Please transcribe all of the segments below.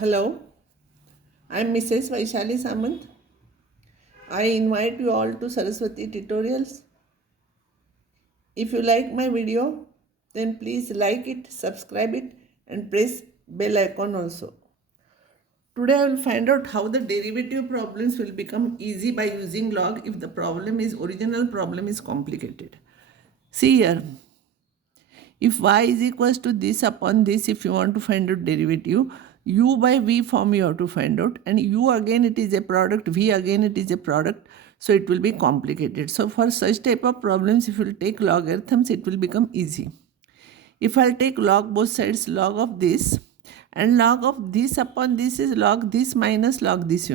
Hello, I am Mrs. Vaishali Samant. I invite you all to Saraswati Tutorials. If you like my video, then please like it, subscribe it and press bell icon also. Today I will find out how the derivative problems will become easy by using log if the original problem is complicated. See here, if y is equals to this upon this, if you want to find out derivative, u by v form you have to find out, and u again it is a product, v again it is a product, so it will be complicated. So for such type of problems, if you will take logarithms, it will become easy. If I'll take log both sides, log of this and log of this upon this is log this minus log this,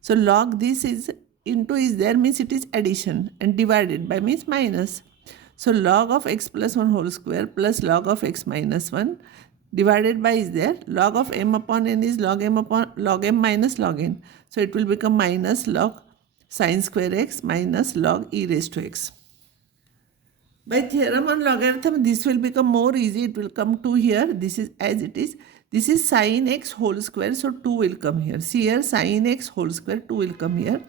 So log this is into is there means it is addition, and divided by means minus. So log of x plus 1 whole square plus log of x minus 1 divided by is there. Log of m upon n is log m minus log n. So it will become minus log sine square x minus log e raised to x. By theorem on logarithm, this will become more easy. It will come 2 here. This is as it is. This is sine x whole square. So 2 will come here. See here, sine x whole square, 2 will come here.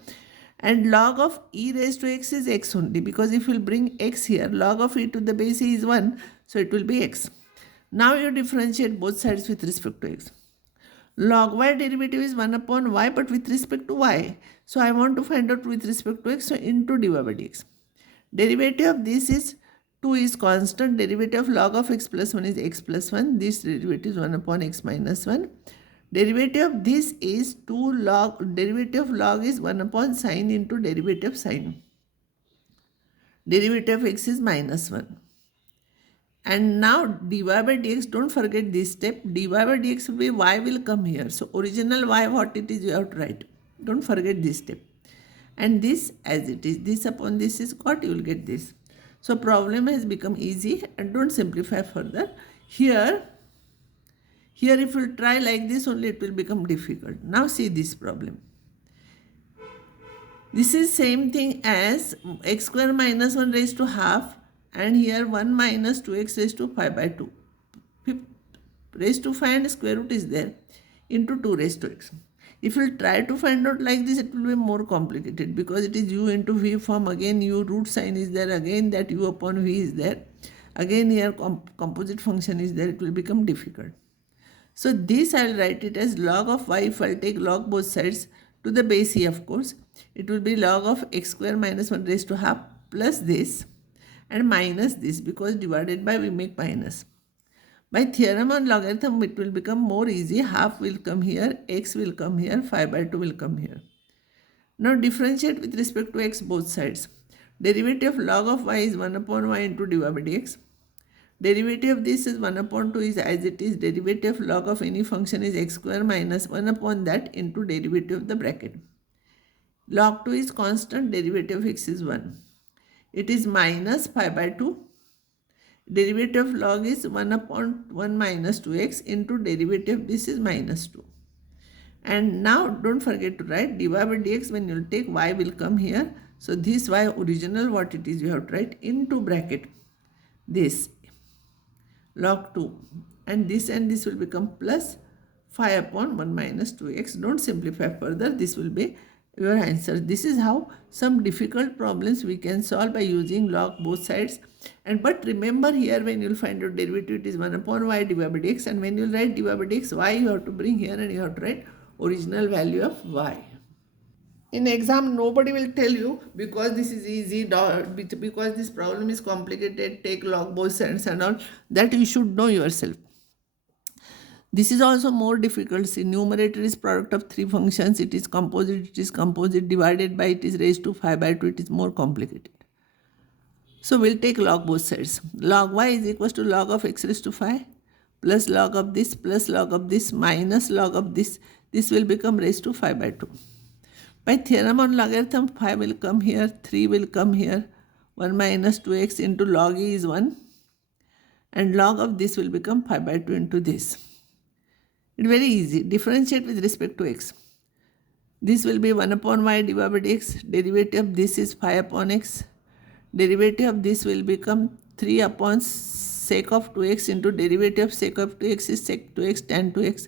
And log of e raised to x is x only, because if you bring x here, log of e to the base e is 1, so it will be x. Now you differentiate both sides with respect to x. Log y derivative is 1 upon y, but with respect to y. So I want to find out with respect to x, so into dy by dx. Derivative of this is 2 is constant, derivative of log of x plus 1 is x plus 1, this derivative is 1 upon x minus 1. Derivative of this is 2 log, derivative of log is 1 upon sine into derivative of sine. Derivative of x is minus 1. And now dy by dx, don't forget this step, dy by dx will be y will come here. So original y what it is you have to write. Don't forget this step. And this as it is, this upon this is got, you will get this. So problem has become easy, and don't simplify further. Here if you try like this only, it will become difficult. Now see this problem. This is same thing as x square minus 1 raised to half, and here 1 minus 2x raised to 5 by 2. Raised to 5 and square root is there into 2 raised to x. If you try to find out like this, it will be more complicated, because it is u into v form. Again u root sign is there, again that u upon v is there. Again here composite function is there, it will become difficult. So this I will write it as log of y. If I will take log both sides to the base e, of course, it will be log of x square minus 1 raised to half plus this and minus this, because divided by we make minus. By theorem on logarithm, it will become more easy. Half will come here, x will come here, 5 by 2 will come here. Now differentiate with respect to x both sides. Derivative of log of y is 1 upon y into dy by dx. Derivative of this is 1 upon 2 is as it is. Derivative of log of any function is x square minus 1 upon that into derivative of the bracket. Log 2 is constant, derivative of x is 1. It is minus 5 by 2. Derivative of log is 1 upon 1 minus 2x into derivative of this is minus 2. And now don't forget to write dy by dx. When you will take y will come here. So this y original what it is you have to write into bracket this log 2, and this will become plus 5 upon 1 minus 2x. Don't simplify further. This will be your answer. This is how some difficult problems we can solve by using log both sides. And but remember here, when you will find out derivative, it is 1 upon y dy by dx, and when you will write dy by dx, y you have to bring here and you have to write original value of y. In exam, nobody will tell you because this is easy, because this problem is complicated, take log both sides and all. That you should know yourself. This is also more difficult. See, numerator is product of 3 functions. It is composite, divided by it is raised to 5 by 2. It is more complicated. So we'll take log both sides. Log y is equal to log of x raised to 5 plus log of this plus log of this minus log of this. This will become raised to 5 by 2. By theorem on logarithm, 5 will come here, 3 will come here, 1 minus 2x into log e is 1, and log of this will become 5 by 2 into this. It's very easy. Differentiate with respect to x. This will be 1 upon y dy by dx. Derivative of this is 5 upon x. Derivative of this will become 3 upon sec of 2x into derivative of sec of 2x is sec 2x tan 2x.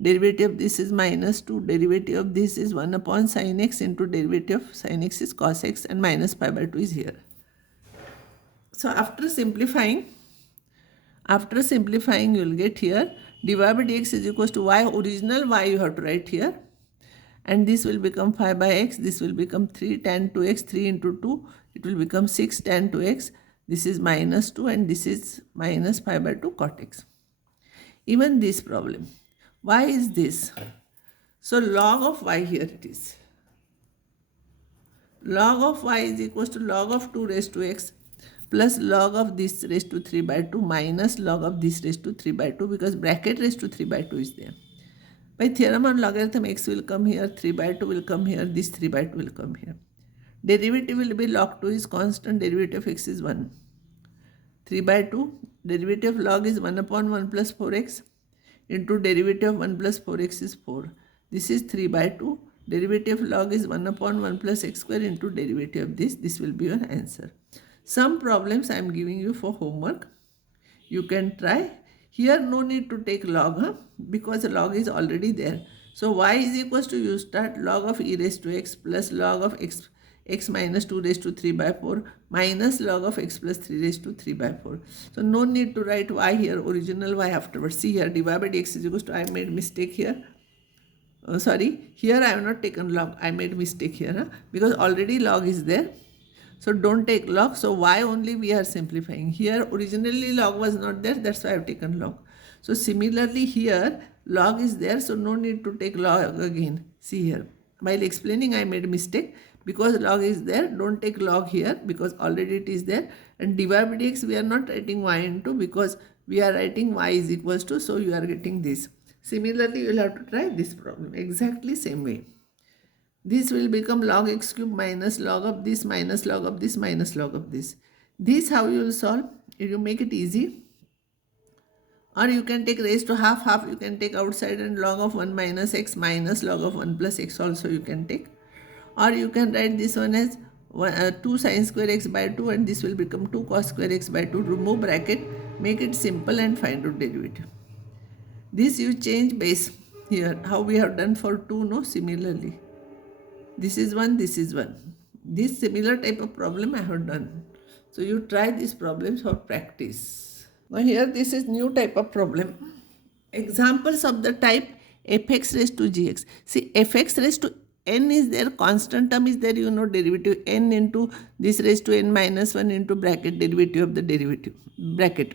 Derivative of this is minus 2. Derivative of this is 1 upon sin x into derivative of sin x is cos x, and minus pi by 2 is here. So after simplifying, you will get here dy by dx is equals to y, original y you have to write here. And this will become 5 by x, this will become 3 tan 2x, 3 into 2, it will become 6 tan 2x, this is minus 2 and this is minus 5 by 2 cot x. Even this problem, why is this? So log of y here it is. Log of y is equals to log of 2 raised to x plus log of this raised to 3 by 2 minus log of this raised to 3 by 2, because bracket raised to 3 by 2 is there. By theorem on logarithm, x will come here, 3 by 2 will come here, this 3 by 2 will come here. Derivative will be log 2 is constant, derivative of x is 1. 3 by 2, derivative of log is 1 upon 1 plus 4x into derivative of 1 plus 4x is 4. This is 3 by 2. Derivative of log is 1 upon 1 plus x square into derivative of this. This will be your answer. Some problems I am giving you for homework. You can try. Here no need to take log, because the log is already there. So y is equals to, you start log of e raised to x plus log of x minus 2 raised to 3 by 4 minus log of x plus 3 raised to 3 by 4. So no need to write y here, original y afterwards. See here, dy by dx is equals to, I made mistake here. Here I have not taken log, I made mistake here, because already log is there. So don't take log. So y only we are simplifying. Here originally log was not there, that's why I have taken log. So similarly here log is there, so no need to take log again. See here, while explaining I made mistake, because log is there, don't take log here because already it is there. And dy by dx we are not writing y into, because we are writing y is equals to, so you are getting this. Similarly you will have to try this problem exactly same way. This will become log x cube minus log of this minus log of this minus log of this. This how you will solve? If you make it easy, or you can take raised to half, you can take outside, and log of 1 minus x minus log of 1 plus x also you can take. Or you can write this one as 2 sin square x by 2, and this will become 2 cos square x by 2. Remove bracket, make it simple and find out derivative. This you change base here, how we have done for 2, no? Similarly. This is 1, this is 1. This similar type of problem I have done. So you try these problems for practice. Now here this is new type of problem. Examples of the type fx raised to gx. See, fx raised to n is there, constant term is there, you know, derivative n into this raised to n minus 1 into bracket, derivative of the derivative, bracket.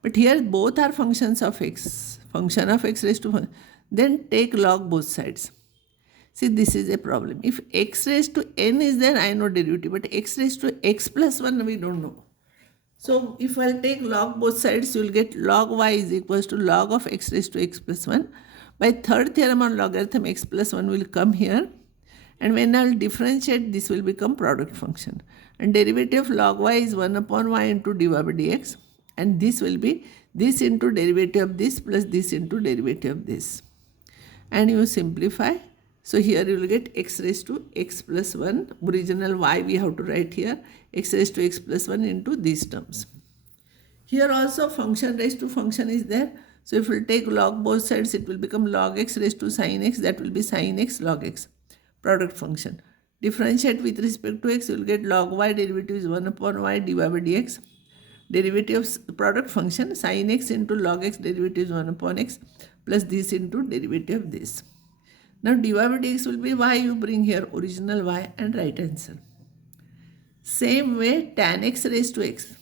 But here both are functions of x, function of x raised to 1. Then take log both sides. See, this is a problem. If x raised to n is there, I know derivative, but x raised to x plus 1, we don't know. So if I'll take log both sides, you will get log y is equals to log of x raised to x plus 1. By third theorem on logarithm, x plus 1 will come here. And when I'll differentiate, this will become product function. And derivative of log y is 1 upon y into dy by dx. And this will be this into derivative of this plus this into derivative of this. And you simplify. So here you will get x raised to x plus 1, original y we have to write here, x raised to x plus 1 into these terms. Here also function raised to function is there. So if we take log both sides, it will become log x raised to sin x, that will be sin x log x, product function. Differentiate with respect to x, you will get log y, derivative is 1 upon y dy by dx. Derivative of product function, sin x into log x, derivative is 1 upon x, plus this into derivative of this. Now dy by dx will be y, you bring here original y and right answer. Same way tan x raised to x.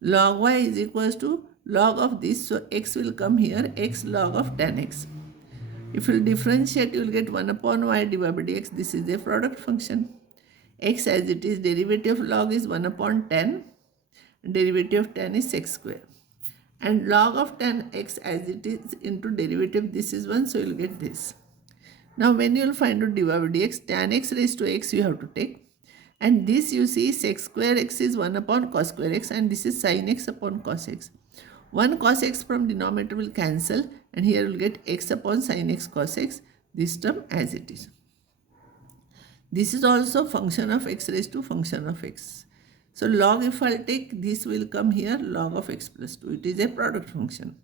Log y is equals to log of this, so x will come here, x log of tan x. If you differentiate, you will get 1 upon y dy by dx. This is a product function. X as it is, derivative of log is 1 upon tan, derivative of tan is x square. And log of tan x as it is into derivative, this is 1, so you will get this. Now when you will find out dy by dx, tan x raised to x you have to take. And this you see sec square x is 1 upon cos square x, and this is sin x upon cos x. 1 cos x from denominator will cancel, and here you will get x upon sin x cos x, this term as it is. This is also function of x raised to function of x. So log, if I take, this will come here, log of x plus 2. It is a product function.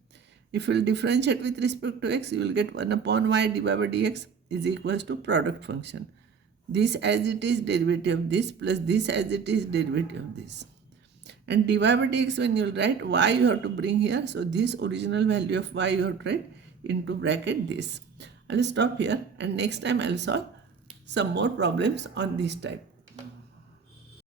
If you will differentiate with respect to x, you will get 1 upon y dy by dx is equals to product function. This as it is derivative of this plus this as it is derivative of this. And dy by dx, when you will write y, you have to bring here. So this original value of y you have to write into bracket this. I will stop here, and next time I will solve some more problems on this type.